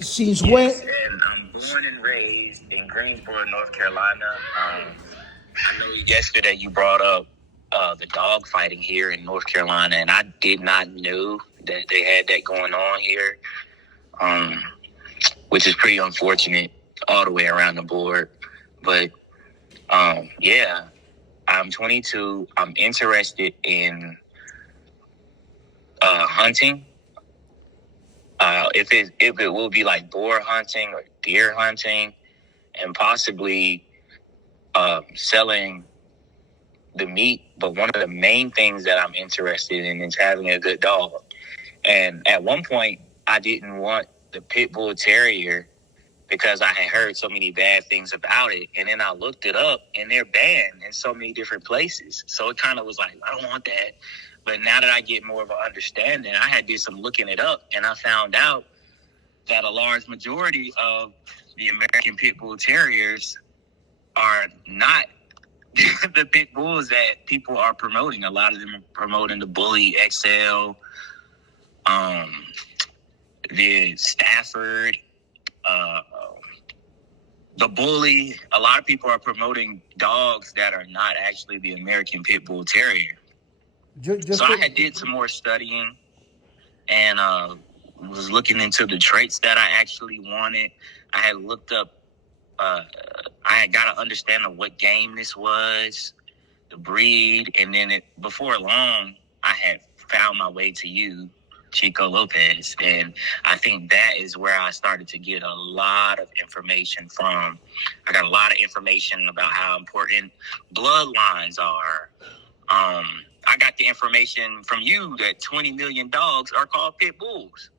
Since Yes, when? and I'm born and raised in Greensboro, North Carolina. I know yesterday you brought up the dog fighting here in North Carolina, and I did not know that they had that going on here, which is pretty unfortunate all the way around the board. But yeah, I'm 22. I'm interested in hunting. If it will be like boar hunting or deer hunting, and possibly selling the meat. But one of the main things that I'm interested in is having a good dog. And at one point, I didn't want the Pit Bull Terrier because I had heard so many bad things about it. And then I looked it up, and they're banned in so many different places. So it kind of was like, I don't want that. But now that I get more of an understanding, I had did some looking it up, and I found out that a large majority of the American Pit Bull Terriers are not the pit bulls that people are promoting. A lot of them are promoting the Bully XL, the Stafford, the Bully. A lot of people are promoting dogs that are not actually the American Pit Bull Terrier. So I had did some more studying and was looking into the traits that I actually wanted. I had looked up, I had got an understanding of what game this was, the breed, and then before long, I had found my way to you, Chico Lopez, and I think that is where I started to get a lot of information from. I got a lot of information about how important bloodlines are. I got the information from you that 20 million dogs are called pit bulls.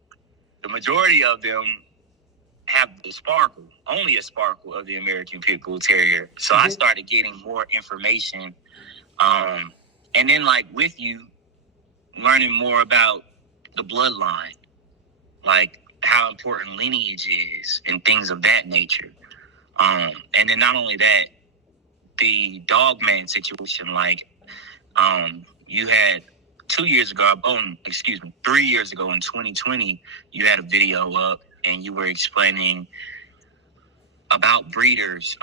The majority of them have the sparkle, only a sparkle of the American Pit Bull Terrier. So I started getting more information. And then, like, with you, learning more about the bloodline, like how important lineage is and things of that nature. And then not only that, the dog man situation, like, you had 3 years ago in 2020, you had a video up and you were explaining about breeders.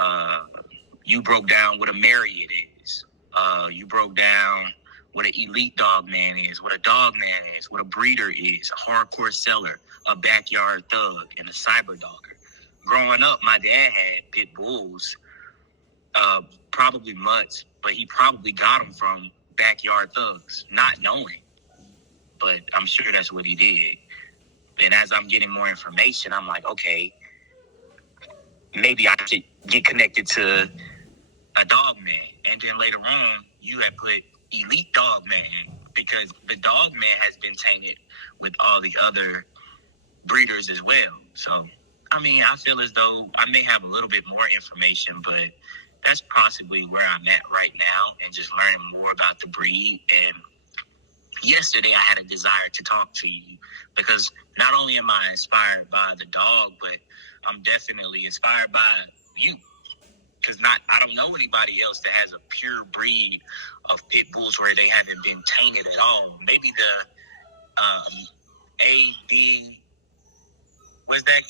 You broke down what a Marriott is. You broke down what an elite dog man is, what a dog man is, what a breeder is, a hardcore seller, a backyard thug, and a cyber dogger. Growing up, my dad had pit bulls, probably mutts, but he probably got them from backyard thugs, not knowing. But I'm sure that's what he did. And as I'm getting more information, I'm like, okay, maybe I should get connected to a dog man. And then later on, you had put elite dog man because the dog man has been tainted with all the other breeders as well. So, I mean, I feel as though I may have a little bit more information, but that's possibly where I'm at right now and just learning more about the breed. And yesterday I had a desire to talk to you because not only am I inspired by the dog, but I'm definitely inspired by you. Because I don't know anybody else that has a pure breed of pit bulls where they haven't been tainted at all. Maybe the AD, what's that?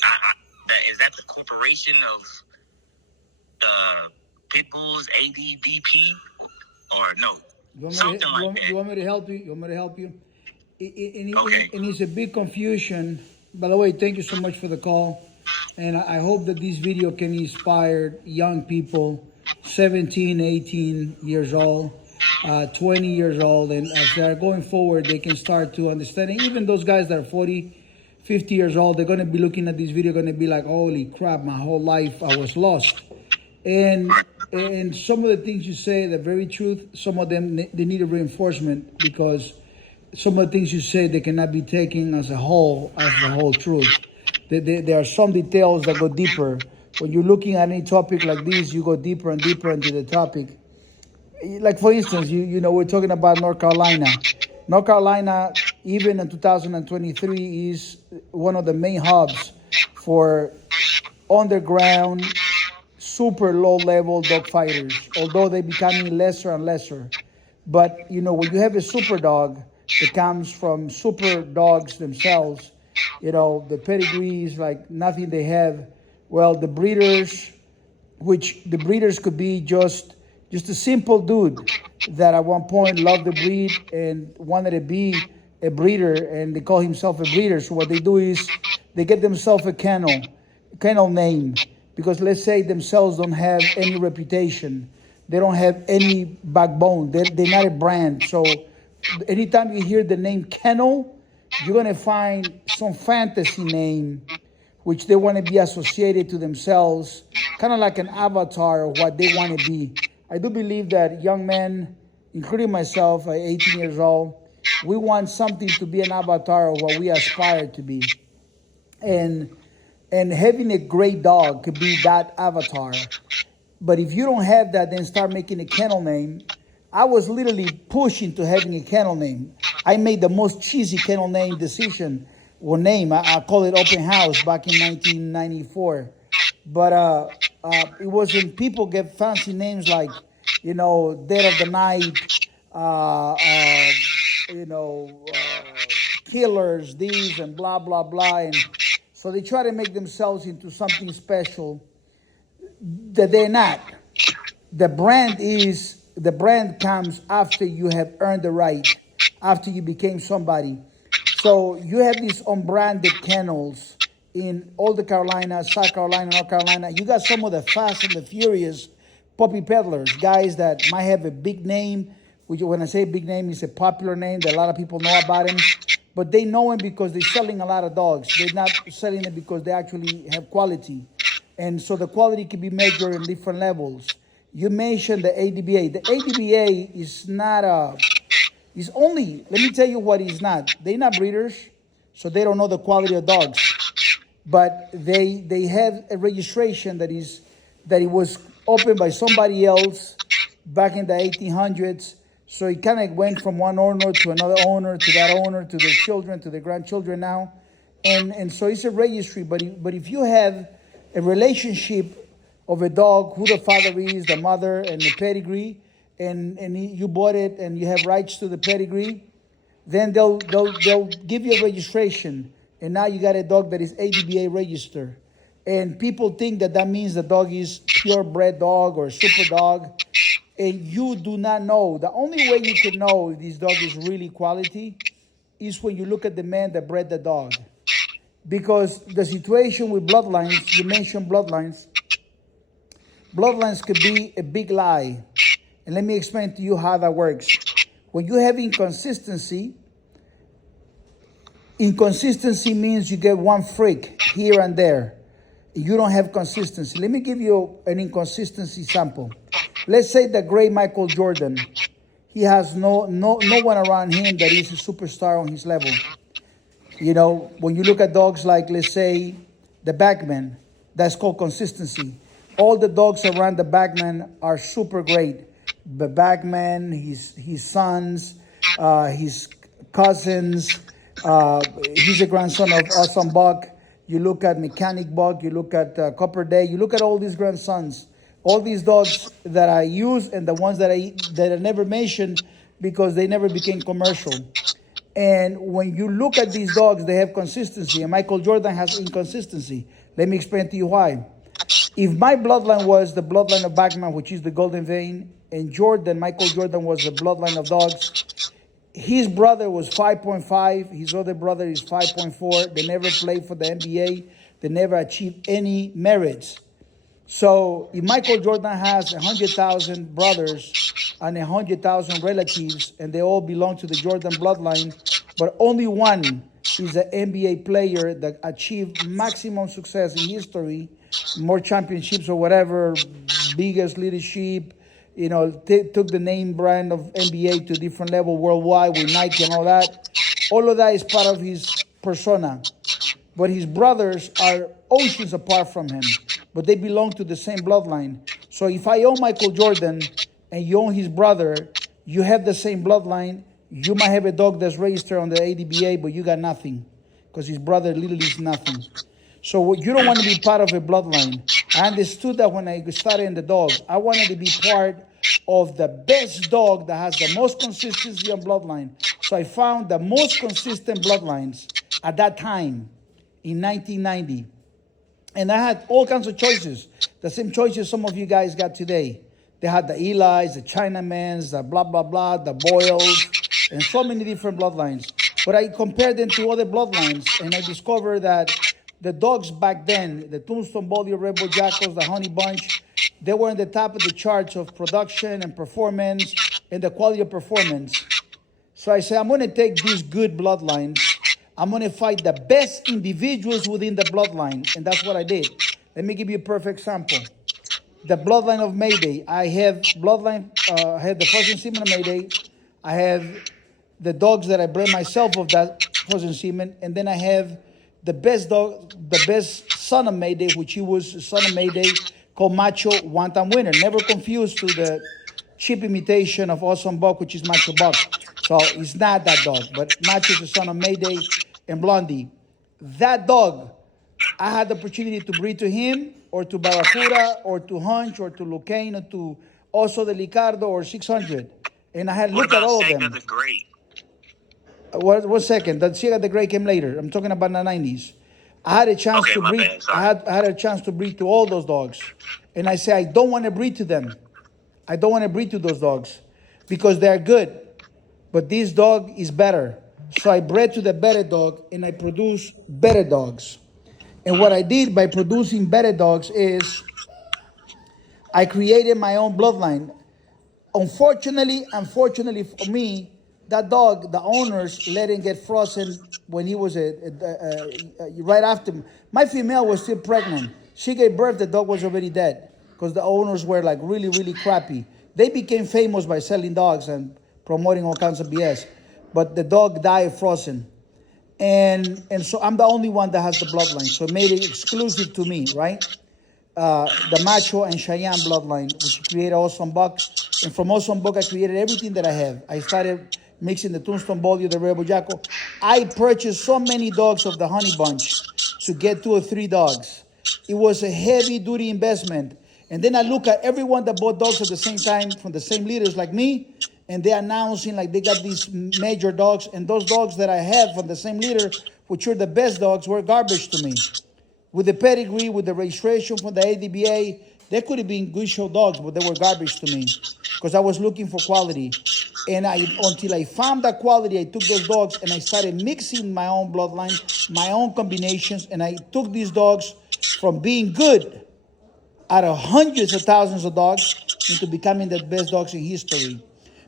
Is that the corporation of pit bulls, ADVP, or no? Something like that. You want me to help you? Okay. And it's a big confusion. By the way, thank you so much for the call. And I hope that this video can inspire young people, 17, 18 years old, 20 years old. And as they're going forward, they can start to understand. And even those guys that are 40, 50 years old, they're going to be looking at this video, going to be like, holy crap, my whole life I was lost. And some of the things you say, the very truth, some of them, they need a reinforcement because some of the things you say, they cannot be taken as the whole truth. There are some details that go deeper. When you're looking at any topic like this, you go deeper and deeper into the topic. Like, for instance, you know, we're talking about North Carolina. North Carolina, even in 2023, is one of the main hubs for underground, super low-level dog fighters, although they're becoming lesser and lesser. But, you know, when you have a super dog that comes from super dogs themselves, The pedigree is like nothing they have. Well, the breeders, which the breeders could be just a simple dude that at one point loved the breed and wanted to be a breeder, and they call himself a breeder. So what they do is they get themselves a kennel name, because let's say themselves don't have any reputation, they don't have any backbone, they're not a brand. So anytime you hear the name kennel, you're gonna find some fantasy name which they want to be associated to themselves, kind of like an avatar of what they want to be. I do believe that young men, including myself at 18 years old, we want something to be an avatar of what we aspire to be. And having a great dog could be that avatar. But if you don't have that, then start making a kennel name. I was literally pushing to having a kennel name. I made the most cheesy kennel name decision or name. I call it Open House back in 1994. But it wasn't, people get fancy names like, Dead of the Night, Killers, these and blah, blah, blah. And so they try to make themselves into something special that they're not. The brand comes after you have earned the right, after you became somebody. So you have these unbranded kennels in all the Carolinas, South Carolina, North Carolina. You got some of the fast and the furious puppy peddlers, guys that might have a big name, which when I say big name, is a popular name that a lot of people know about him. But they know him because they're selling a lot of dogs. They're not selling it because they actually have quality. And so the quality can be measured in different levels. You mentioned the ADBA. The ADBA is not it's only, let me tell you what it's not. They're not breeders, so they don't know the quality of dogs. But they have a registration that it was opened by somebody else back in the 1800s. So it kind of went from one owner to another owner, to that owner, to their children, to their grandchildren now. And so it's a registry. But if you have a relationship of a dog, who the father is, the mother, and the pedigree, and you bought it and you have rights to the pedigree, then they'll give you a registration. And now you got a dog that is ADBA registered. And people think that means the dog is purebred dog or super dog. And you do not know. The only way you can know if this dog is really quality is when you look at the man that bred the dog. Because the situation with bloodlines, you mentioned bloodlines. Bloodlines could be a big lie. And let me explain to you how that works. When you have inconsistency means you get one freak here and there. You don't have consistency. Let me give you an inconsistency sample. Let's say the great Michael Jordan. He has no one around him that is a superstar on his level. When you look at dogs like, let's say, the Bagman, that's called consistency. All the dogs around the Bagman are super great. The Bagman, his sons, his cousins, he's a grandson of Awesome Buck. You look at Mechanic Buck, you look at Copper Day, you look at all these grandsons. All these dogs that I use and the ones that I never mentioned because they never became commercial. And when you look at these dogs, they have consistency. And Michael Jordan has inconsistency. Let me explain to you why. If my bloodline was the bloodline of Bagman, which is the Golden Vein, and Michael Jordan was the bloodline of dogs, his brother was 5.5, his other brother is 5.4. They never played for the NBA. They never achieved any merits. So if Michael Jordan has 100,000 brothers and 100,000 relatives, and they all belong to the Jordan bloodline, but only one is an NBA player that achieved maximum success in history, more championships or whatever, biggest leadership, took the name brand of NBA to a different level worldwide with Nike and all that. All of that is part of his persona. But his brothers are oceans apart from him, but they belong to the same bloodline. So if I own Michael Jordan and you own his brother, you have the same bloodline. You might have a dog that's registered on the ADBA, but you got nothing because his brother literally is nothing. So you don't want to be part of a bloodline. I understood that when I started in the dog. I wanted to be part of the best dog that has the most consistency on bloodline. So I found the most consistent bloodlines at that time. in 1990. And I had all kinds of choices, the same choices some of you guys got today. They had the Eli's, the Chinamans, the blah, blah, blah, the Boyles, and so many different bloodlines. But I compared them to other bloodlines, and I discovered that the dogs back then, the Tombstone Bolio, Rebel Jackals, the Honey Bunch, they were on the top of the charts of production and performance and the quality of performance. So I said, I'm going to take these good bloodlines. I'm going to fight the best individuals within the bloodline. And that's what I did. Let me give you a perfect sample. The bloodline of Mayday. I have I have the frozen semen of Mayday. I have the dogs that I bred myself of that frozen semen. And then I have the best dog, the best son of Mayday, which he was the son of Mayday, called Macho One-Time Winner. Never confused to the cheap imitation of Awesome Buck, which is Macho Buck. So it's not that dog, but Macho is the son of Mayday and Blondie. That dog, I had the opportunity to breed to him, or to Barracuda, or to Hunch, or to Lucane, or to also the Licardo, or 600. And I had looked at all of them. The Great? 1 second. The Sega the Great came later. I'm talking about the 90s. I had a chance to breed. I had a chance to breed to all those dogs. And I said, I don't want to breed to them. I don't want to breed to those dogs because they're good. But this dog is better. So I bred to the better dog and I produce better dogs. And what I did by producing better dogs is I created my own bloodline. Unfortunately for me, that dog, the owners let him get frozen when he was right after. My female was still pregnant. She gave birth, the dog was already dead because the owners were like really, really crappy. They became famous by selling dogs and promoting all kinds of BS. But the dog died frozen. And so I'm the only one that has the bloodline. So it made it exclusive to me, right? The Macho and Cheyenne bloodline, which created Awesome Buck. And from Awesome Buck, I created everything that I have. I started mixing the Tombstone Bolio, the Rebel Jackal. I purchased so many dogs of the Honey Bunch to get 2 or 3 dogs. It was a heavy-duty investment. And then I look at everyone that bought dogs at the same time from the same leaders like me, and they're announcing like they got these major dogs, and those dogs that I have from the same leader, which are the best dogs, were garbage to me. With the pedigree, with the registration from the ADBA, they could have been good show dogs, but they were garbage to me because I was looking for quality. And until I found that quality, I took those dogs and I started mixing my own bloodline, my own combinations, and I took these dogs from being good out of hundreds of thousands of dogs into becoming the best dogs in history.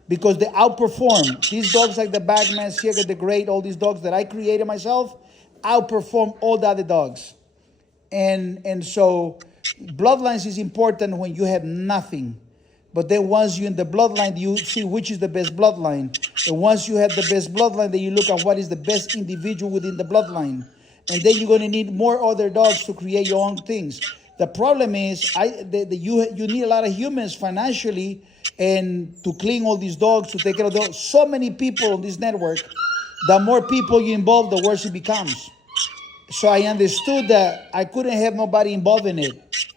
Because they outperform. These dogs like the Bagman, Sierra the Great, all these dogs that I created myself, outperform all the other dogs. And so bloodlines is important when you have nothing. But then once you're in the bloodline, you see which is the best bloodline. And once you have the best bloodline, then you look at what is the best individual within the bloodline. And then you're going to need more other dogs to create your own things. The problem is you need a lot of humans financially and to clean all these dogs, to take care of dogs. So many people on this network, the more people you involve, the worse it becomes. So I understood that I couldn't have nobody involved in it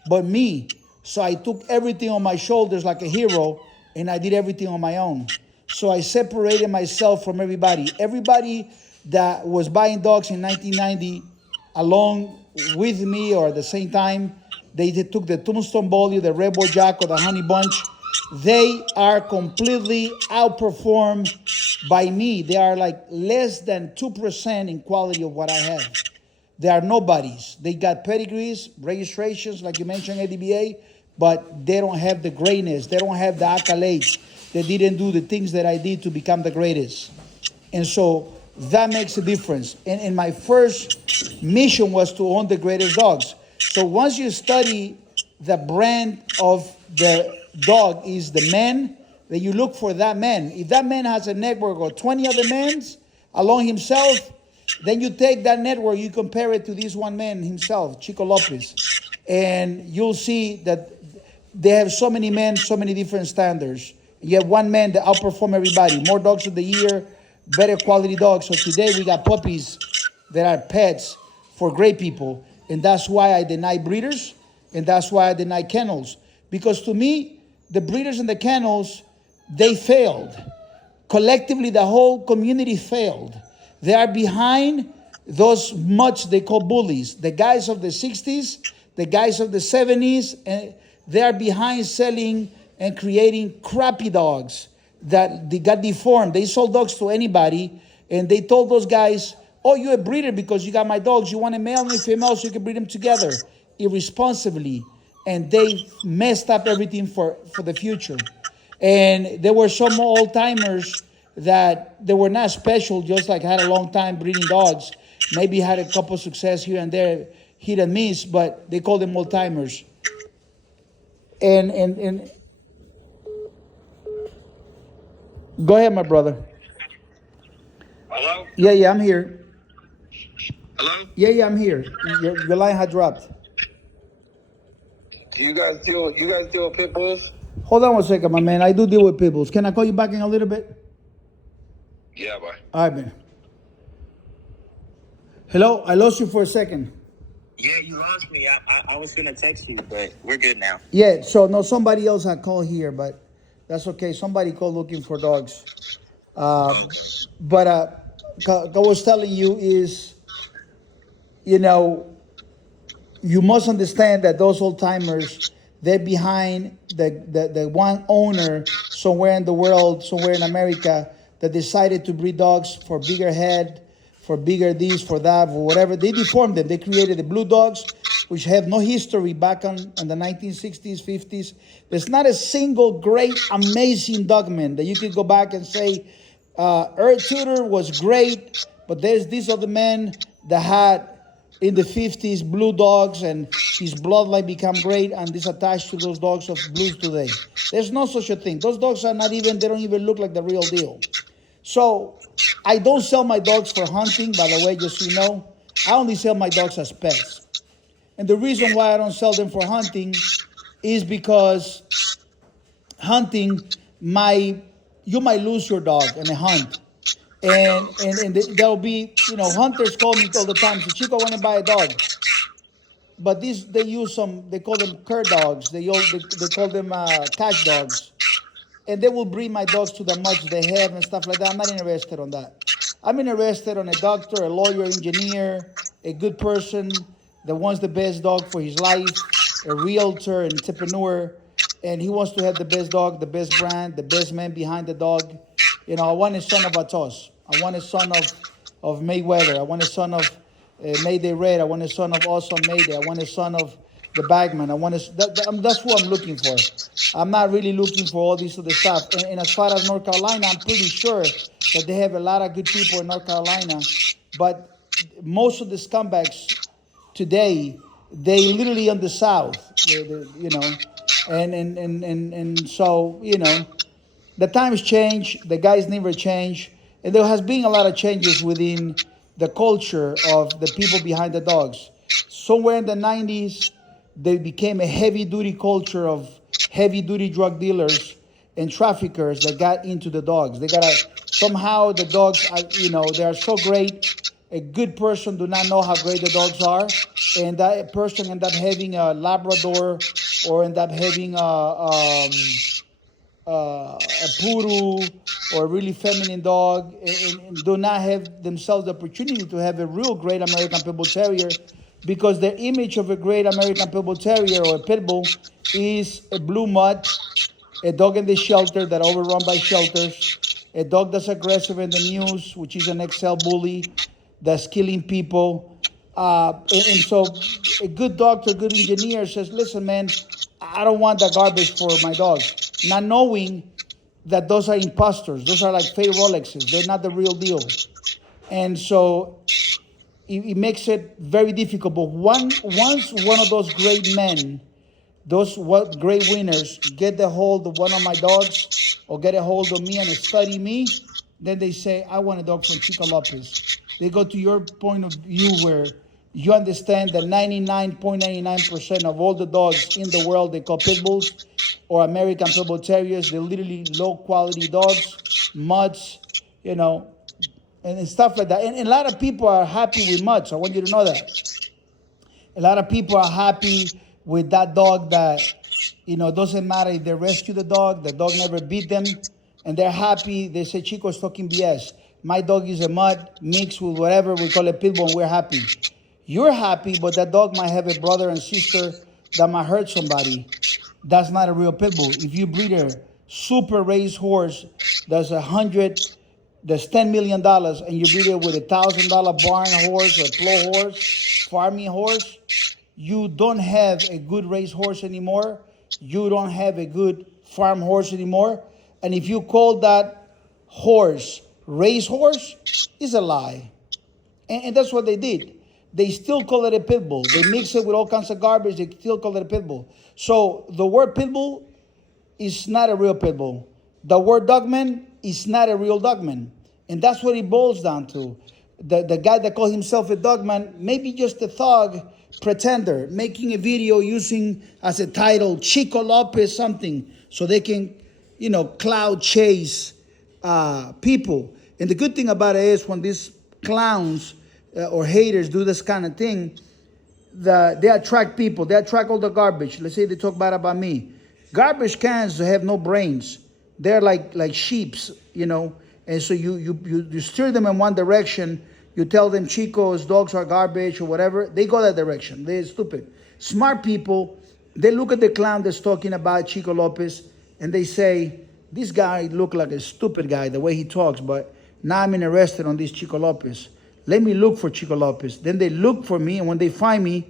but me. So I took everything on my shoulders like a hero, and I did everything on my own. So I separated myself from everybody. Everybody that was buying dogs in 1990 along with me or at the same time, they took the Tombstone Bolio, the Rebel Jack, or the Honey Bunch. They are completely outperformed by me. They are like less than 2% in quality of what I have. They are nobodies. They got pedigrees, registrations, like you mentioned, ADBA, but they don't have the greatness. They don't have the accolades. They didn't do the things that I did to become the greatest. And so that makes a difference. And my first mission was to own the greatest dogs. So once you study the brand of the dog is the man, then you look for that man. If that man has a network of 20 other men along himself, then you take that network, you compare it to this one man himself, Chico Lopez, and you'll see that they have so many men, so many different standards. You have one man that outperform everybody, more dogs of the year, better quality dogs. So today we got puppies that are pets for great people, and that's why I deny breeders, and that's why I deny kennels. Because to me, the breeders and the kennels, they failed. Collectively, the whole community failed. They are behind those mutts they call bullies. The guys of the 60s, the guys of the 70s, and they are behind selling and creating crappy dogs that they got deformed. They sold dogs to anybody, and they told those guys, oh, you're a breeder because you got my dogs. You want a male and a female so you can breed them together irresponsibly. And they messed up everything for the future. And there were some old timers that they were not special, just like had a long time breeding dogs. Maybe had a couple success here and there, hit and miss, but they called them old timers. And go ahead, my brother. Hello? Yeah, I'm here. Hello? Yeah, I'm here. Your line had dropped. Do you guys deal with pit bulls? Hold on one second, my man. I do deal with pit bulls. Can I call you back in a little bit? Yeah, bye. All right, man. Hello, I lost you for a second. Yeah, you lost me. I was gonna text you, but we're good now. Yeah, so no, somebody else had called here, but that's okay. Somebody called looking for dogs. But I was telling you is, you know, you must understand that those old timers, they're behind the one owner somewhere in the world, somewhere in America, that decided to breed dogs for bigger head, for bigger this, for that, for whatever. They deformed them. They created the blue dogs, which have no history back in the 1960s, 50s. There's not a single great, amazing dogman that you could go back and say, Earth Tudor was great, but there's these other men that had in the 50s blue dogs and his bloodline become great and is attached to those dogs of blues today. There's no such a thing. Those dogs are not even, they don't even look like the real deal. So I don't sell my dogs for hunting, by the way, just so you know. I only sell my dogs as pets. And the reason why I don't sell them for hunting is because hunting, you might lose your dog in a hunt. And there'll be, you know, hunters call me all the time, say, Chico, I want to buy a dog. But they use they call them cur dogs. They call them cash dogs. And they will breed my dogs to the much they have and stuff like that. I'm not interested on that. I'm interested on a doctor, a lawyer, engineer, a good person that wants the best dog for his life, a realtor, an entrepreneur, and he wants to have the best dog, the best brand, the best man behind the dog. You know, I want a son of Atos. I want a son of Mayweather. I want a son of Mayday Red. I want a son of Awesome Mayday. I want a son of the Bagman. That's who I'm looking for. I'm not really looking for all this other stuff. And as far as North Carolina, I'm pretty sure that they have a lot of good people in North Carolina. But most of the scumbags today, they literally on the South, you know, and so, you know, the times change, the guys never change, and there has been a lot of changes within the culture of the people behind the dogs. Somewhere in the 90s, they became a heavy-duty culture of heavy-duty drug dealers and traffickers that got into the dogs. Somehow the dogs, you know, they are so great. A good person do not know how great the dogs are, and that person end up having a Labrador or end up having a poodle or a really feminine dog, and do not have themselves the opportunity to have a real great American Pit Bull Terrier, because the image of a great American Pit Bull Terrier or a Pit Bull is a blue mutt, a dog in the shelter that overrun by shelters, a dog that's aggressive in the news, which is an XL bully that's killing people. And so a good doctor, a good engineer says, listen, man, I don't want that garbage for my dogs. Not knowing that those are imposters. Those are like fake Rolexes. They're not the real deal. And so it makes it very difficult. But once one of those great men, those great winners, get a hold of one of my dogs or get a hold of me and study me, then they say, I want a dog from Chico Lopez. They go to your point of view where you understand that 99.99% of all the dogs in the world they call pit bulls or American Pit Bull Terriers, they're literally low quality dogs, mutts, you know, and stuff like that. And a lot of people are happy with mutts. I want you to know that. A lot of people are happy with that dog that, you know, doesn't matter if they rescue the dog never beat them, and they're happy. They say Chico's talking BS. my dog is a mutt mixed with whatever we call a pit bull, and we're happy. You're happy, but that dog might have a brother and sister that might hurt somebody. That's not a real pit bull. If you breed a super race horse that's that's $10 million, and you breed it with $1,000 barn horse or plow horse, farming horse, you don't have a good race horse anymore. You don't have a good farm horse anymore. And if you call that horse race horse, it's a lie. And that's what they did. They still call it a pit bull. They mix it with all kinds of garbage. They still call it a pit bull. So the word pit bull is not a real pit bull. The word dogman is not a real dogman. And that's what it boils down to. The guy that called himself a dogman, maybe just a thug pretender, making a video using as a title Chico Lopez something, so they can, cloud chase people. And the good thing about it is when these clowns or haters do this kind of thing, they attract people. They attract all the garbage. Let's say they talk bad about me. Garbage cans have no brains. They're like sheeps, And so you steer them in one direction. You tell them Chico's dogs are garbage or whatever. They go that direction. They're stupid. Smart people, they look at the clown that's talking about Chico Lopez, and they say, this guy look like a stupid guy the way he talks, but now I'm interested on this Chico Lopez. Let me look for Chico Lopez. Then they look for me, and when they find me,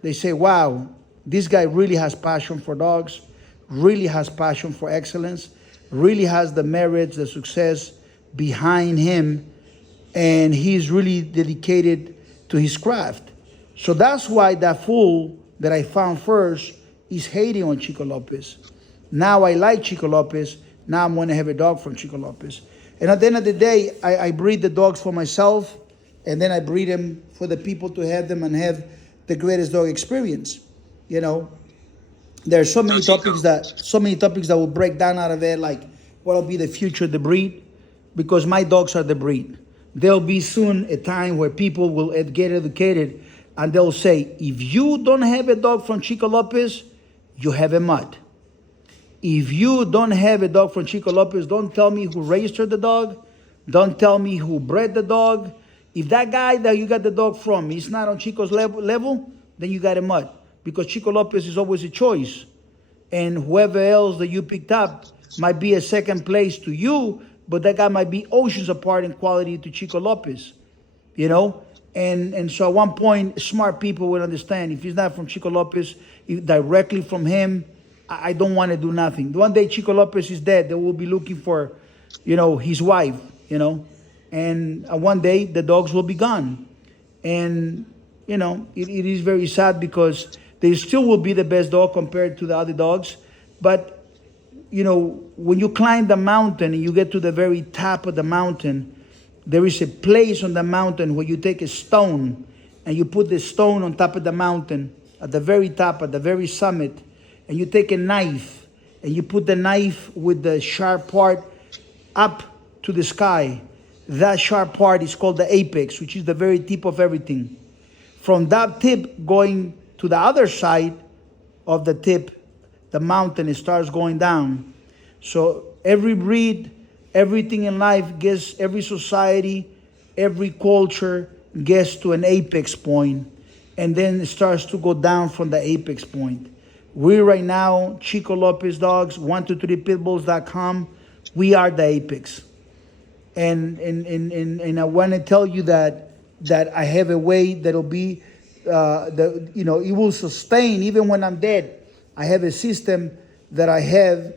they say, wow, this guy really has passion for dogs, really has passion for excellence, really has the merits, the success behind him, and he's really dedicated to his craft. So that's why that fool that I found first is hating on Chico Lopez. Now I like Chico Lopez. Now I'm going to have a dog from Chico Lopez. And at the end of the day, I breed the dogs for myself, and then I breed them for the people to have them and have the greatest dog experience. There are so many topics that will break down out of it, like what will be the future of the breed, because my dogs are the breed. There'll be soon a time where people will get educated, and they'll say, if you don't have a dog from Chico Lopez, you have a mutt. If you don't have a dog from Chico Lopez, don't tell me who raised the dog. Don't tell me who bred the dog. If that guy that you got the dog from is not on Chico's level, then you got a mutt. Because Chico Lopez is always a choice. And whoever else that you picked up might be a second place to you, but that guy might be oceans apart in quality to Chico Lopez. And so at one point, smart people will understand, if he's not from Chico Lopez, directly from him, I don't want to do nothing. One day Chico Lopez is dead, they will be looking for, his wife, and one day the dogs will be gone. And, it is very sad because they still will be the best dog compared to the other dogs. But, when you climb the mountain and you get to the very top of the mountain, there is a place on the mountain where you take a stone and you put the stone on top of the mountain at the very top, at the very summit, and you take a knife and you put the knife with the sharp part up to the sky. That sharp part is called the apex, which is the very tip of everything. From that tip going to the other side of the tip, the mountain, it starts going down. So every breed, everything in life every society, every culture gets to an apex point, and then it starts to go down from the apex point. We right now, Chico Lopez Dogs, 123pitbulls.com, we are the apex. And I want to tell you that I have a way that'll be, it will sustain even when I'm dead. I have a system that I have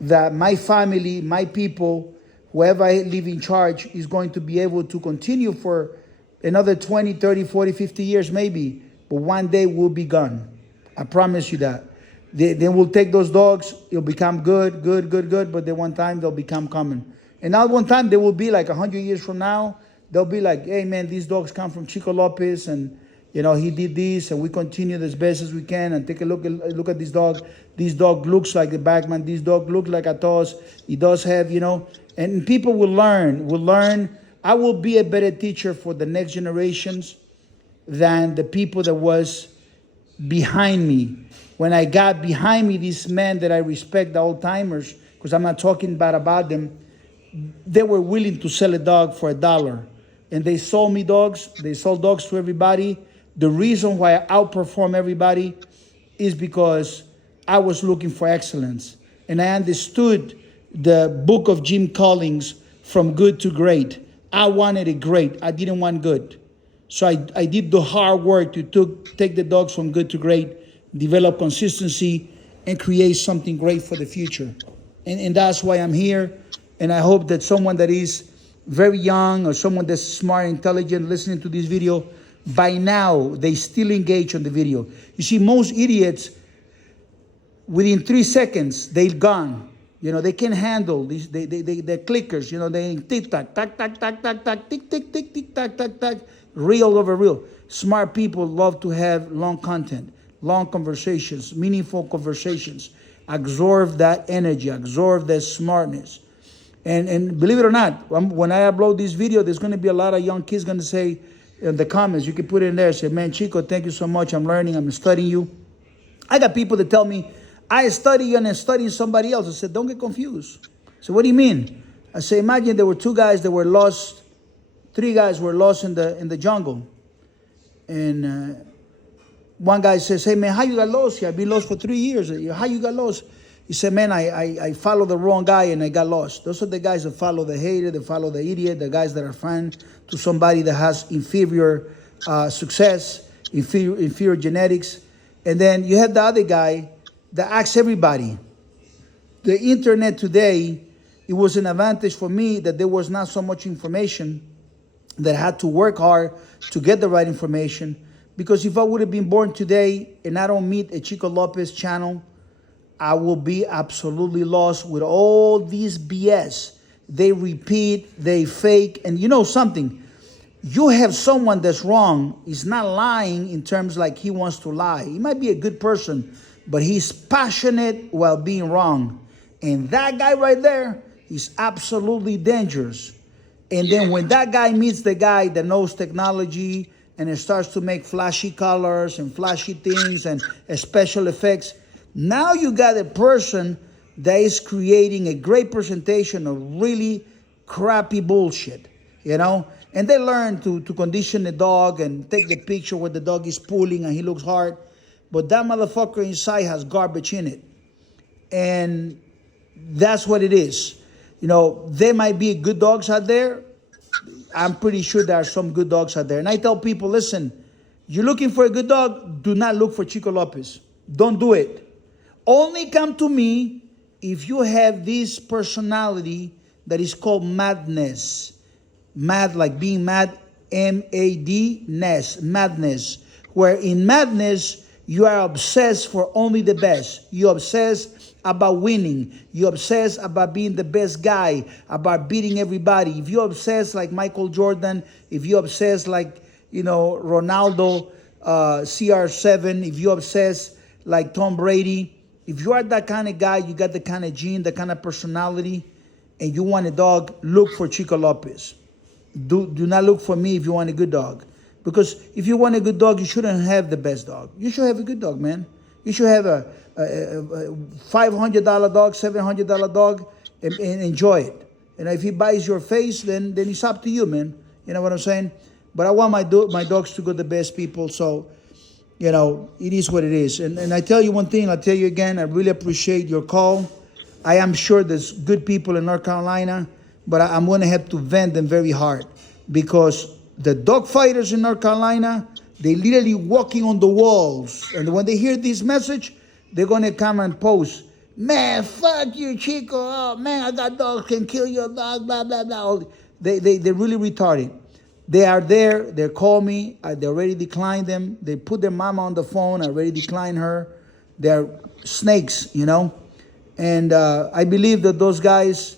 that my family, my people, whoever I leave in charge is going to be able to continue for another 20, 30, 40, 50 years maybe. But one day we'll be gone. I promise you that. Then we'll take those dogs. It'll become good. But then one time they'll become common. And now one time they will be like 100 years from now. They'll be like, hey man, these dogs come from Chico Lopez, and he did this, and we continue as best as we can. And take a look at this dog. This dog looks like the Bagman. This dog looks like Atos. He does have, and people will learn. I will be a better teacher for the next generations than the people that was behind me. When I got behind me, these men that I respect, the old timers, because I'm not talking bad about them, they were willing to sell a dog for $1. And they sold me dogs. They sold dogs to everybody. The reason why I outperform everybody is because I was looking for excellence. And I understood the book of Jim Collins, From Good to Great. I wanted it great. I didn't want good. So I did the hard work to take the dogs from good to great, develop consistency, and create something great for the future. And that's why I'm here. And I hope that someone that is very young or someone that's smart, intelligent, listening to this video, by now, they still engage on the video. You see, most idiots, within 3 seconds, they're gone. You know, they can't handle these, they're clickers, you know, they tick-tock, tack, tick, tick, tick, tick, tack, reel over reel. Smart people love to have long content, long conversations, meaningful conversations. Absorb that energy, absorb that smartness. And believe it or not, when I upload this video, there's going to be a lot of young kids going to say in the comments, you can put it in there, say, man, Chico, thank you so much. I'm learning, I'm studying you. I got people that tell me, I study you and I'm studying somebody else. I said, don't get confused. So what do you mean? I say, imagine there were 2 guys that were lost, 3 guys were lost in the jungle. And one guy says, hey man, how you got lost here? I've been lost for 3 years. How you got lost? He said, man, I followed the wrong guy and I got lost. Those are the guys that follow the hater, that follow the idiot, the guys that are friends to somebody that has inferior success, inferior genetics. And then you have the other guy that asks everybody. The internet today, it was an advantage for me that there was not so much information, that I had to work hard to get the right information. Because if I would have been born today and I don't meet a Chico Lopez channel, I will be absolutely lost with all these BS. They repeat, they fake. And you know something? You have someone that's wrong. He's not lying in terms like he wants to lie. He might be a good person, but he's passionate while being wrong. And that guy right there is absolutely dangerous. And then when that guy meets the guy that knows technology and it starts to make flashy colors and flashy things and special effects, now you got a person that is creating a great presentation of really crappy bullshit, you know? And they learn to condition the dog and take the picture where the dog is pulling and he looks hard. But that motherfucker inside has garbage in it. And that's what it is. You know, there might be good dogs out there. I'm pretty sure there are some good dogs out there. And I tell people, listen, you're looking for a good dog, do not look for Chico Lopez. Don't do it. Only come to me if you have this personality that is called madness. Mad, like being mad, M-A-D-ness, madness. Where in madness, you are obsessed for only the best. You're obsessed about winning. You're obsessed about being the best guy, about beating everybody. If you're obsessed like Michael Jordan, if you're obsessed like, you know, Ronaldo, CR7, if you're obsessed like Tom Brady, if you are that kind of guy, you got the kind of gene, the kind of personality, and you want a dog, look for Chico Lopez. Do not look for me if you want a good dog. Because if you want a good dog, you shouldn't have the best dog. You should have a good dog, man. You should have a $500 dog, $700 dog, and enjoy it. And if he buys your face, then it's up to you, man. You know what I'm saying? But I want my dogs to go the best people, so, you know, it is what it is. And I tell you one thing, I'll tell you again, I really appreciate your call. I am sure there's good people in North Carolina, but I'm going to have to vent them very hard because the dog fighters in North Carolina, they literally walking on the walls. And when they hear this message, they're going to come and post, man, fuck you, Chico. Oh, man, I got dogs, can kill your dog, blah, blah, blah. They're really retarded. They are there. They call me. They already declined them. They put their mama on the phone. I already declined her. They're snakes, you know. And I believe that those guys,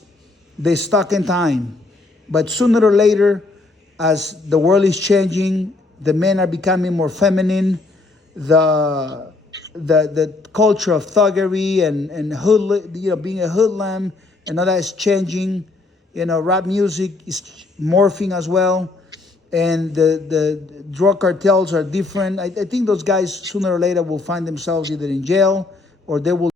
they're stuck in time. But sooner or later, as the world is changing, the men are becoming more feminine. The culture of thuggery and hood, you know, being a hoodlum and all that is changing. You know, rap music is morphing as well. And the drug cartels are different. I think those guys sooner or later will find themselves either in jail or they will